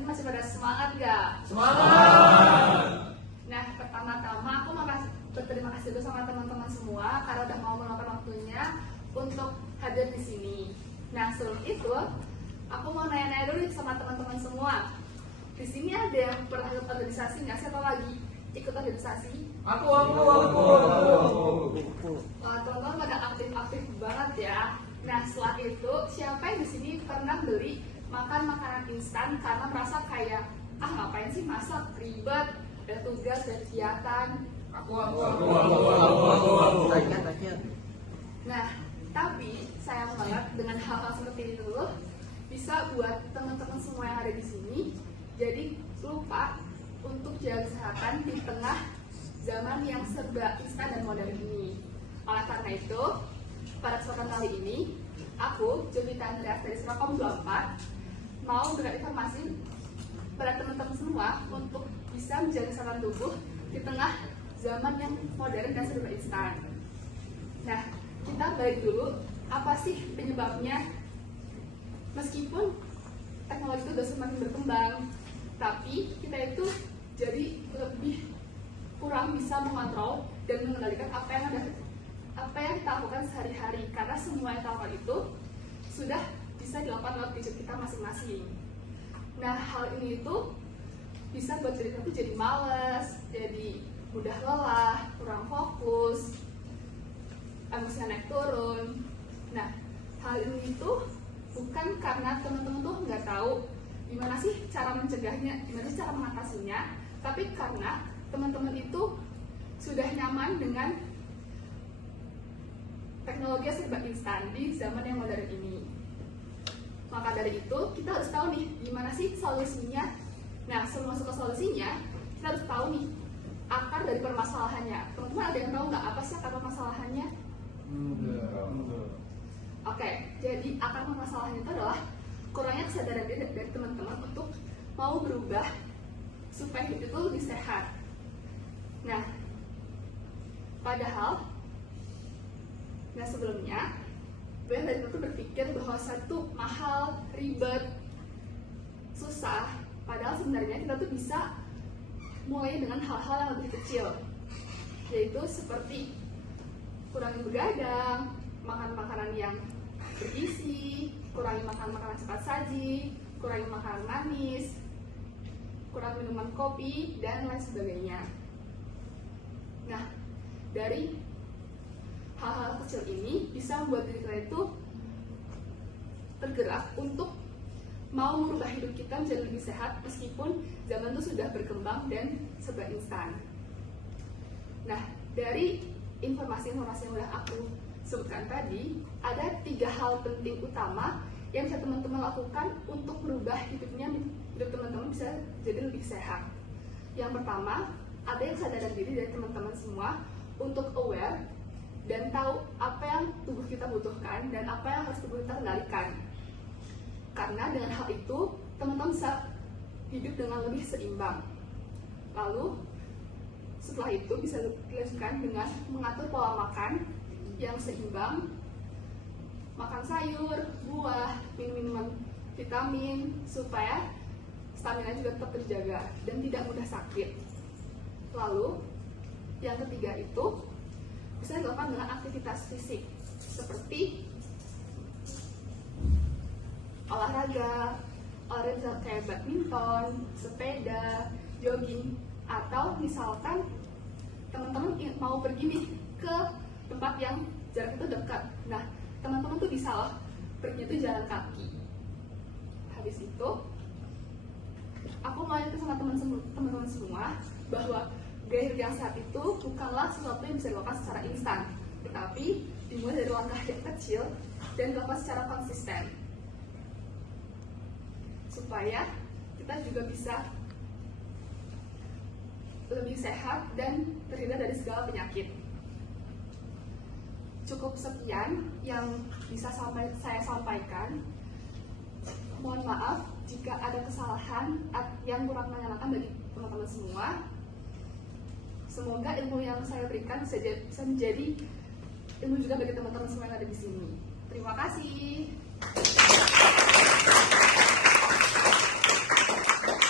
teman-teman masih pada semangat gak? Semangat! Nah, pertama-tama aku mau berterima kasih dulu sama teman-teman semua karena udah mau meluangkan waktunya untuk hadir di sini. Nah, sebelum itu, aku mau nanya-nanya dulu sama teman-teman semua. Di sini ada yang pernah ikut organisasi nggak? Siapa lagi ikut organisasi? Aku. Wah, teman-teman pada aktif-aktif banget ya. Nah, setelah itu, siapa yang di sini pernah beli makan makanan instan karena merasa kayak ngapain sih masak, ribet, ada tugas, ada kegiatan. Aku. Nah, tapi sayang banget dengan hal-hal seperti itu bisa buat teman-teman semua yang ada di sini jadi lupa untuk jaga kesehatan di tengah zaman yang serba instan dan modern ini. Oleh karena itu, pada kesempatan kali ini, aku, Jovita Andreas dari Surakom 24, mau berikan informasi pada teman-teman semua untuk bisa menjaga kesehatan tubuh di tengah zaman yang modern dan serba instan. Nah, kita balik dulu, apa sih penyebabnya? Meskipun teknologi itu sudah semakin berkembang, tapi kita itu jadi lebih kurang bisa mengontrol dan mengendalikan apa yang kita lakukan sehari-hari, karena semua yang kita lakukan itu sudah bisa dilakukan lewat gadget kita masing-masing. Nah, hal ini itu bisa buat diri kita jadi malas, jadi mudah lelah, kurang fokus, emosinya naik turun. Nah, hal ini itu bukan karena teman-teman tuh nggak tahu gimana sih cara mencegahnya, gimana sih cara mengatasinya, tapi karena teman-teman itu sudah nyaman dengan teknologi serba instan di zaman yang modern ini. Maka dari itu kita harus tahu nih gimana sih solusinya. Nah, sebelum masuk ke solusinya, kita harus tahu nih akar dari permasalahannya. Teman-teman ada yang tahu nggak apa sih akar permasalahannya? Oke, jadi akar permasalahannya itu adalah kurangnya kesadaran dari teman-teman untuk mau berubah supaya hidup itu lebih sehat. Nah, padahal sebelumnya banyak dari itu berpikir bahwa satu mahal, ribet, susah. Padahal sebenarnya kita tuh bisa mulai dengan hal-hal yang lebih kecil, yaitu seperti kurangi begadang, makan makanan yang bergizi, kurangi makan makanan cepat saji, kurangi makanan manis, kurangi minuman kopi, dan lain sebagainya. Nah, dari hal-hal kecil ini bisa membuat diri kita itu tergerak untuk mau merubah hidup kita menjadi lebih sehat meskipun zaman itu sudah berkembang dan serba instan. Nah, dari informasi-informasi yang sudah aku sebutkan tadi, ada 3 hal penting utama yang bisa teman-teman lakukan untuk merubah hidup teman-teman bisa jadi lebih sehat. Yang pertama, ada yang kesadaran diri dari teman-teman semua untuk aware dan tahu apa yang tubuh kita butuhkan dan apa yang harus tubuh kita kendalikan. Karena dengan hal itu, teman-teman bisa hidup dengan lebih seimbang. Lalu, setelah itu bisa dilanjutkan dengan mengatur pola makan yang seimbang, makan sayur, buah, minum-minuman vitamin, supaya stamina juga tetap terjaga dan tidak mudah sakit. Lalu, yang ketiga itu bisa dilakukan dengan aktivitas fisik seperti olahraga kayak badminton, sepeda, jogging, atau misalkan teman-teman mau pergi nih ke tempat yang jarak itu dekat. Nah, teman-teman tuh bisa loh pergi itu jalan kaki. Habis itu, aku mau ingatkan sama teman-teman semua bahwa gaya hidup yang sehat itu bukanlah sesuatu yang bisa dilakukan secara instan, tetapi dimulai dari langkah yang kecil dan dilakukan secara konsisten, supaya kita juga bisa lebih sehat dan terhindar dari segala penyakit. Cukup sekian yang bisa saya sampaikan. Mohon maaf jika ada kesalahan yang kurang menyenangkan bagi teman-teman semua. Semoga ilmu yang saya berikan bisa menjadi ilmu juga bagi teman-teman semua yang ada di sini. Terima kasih.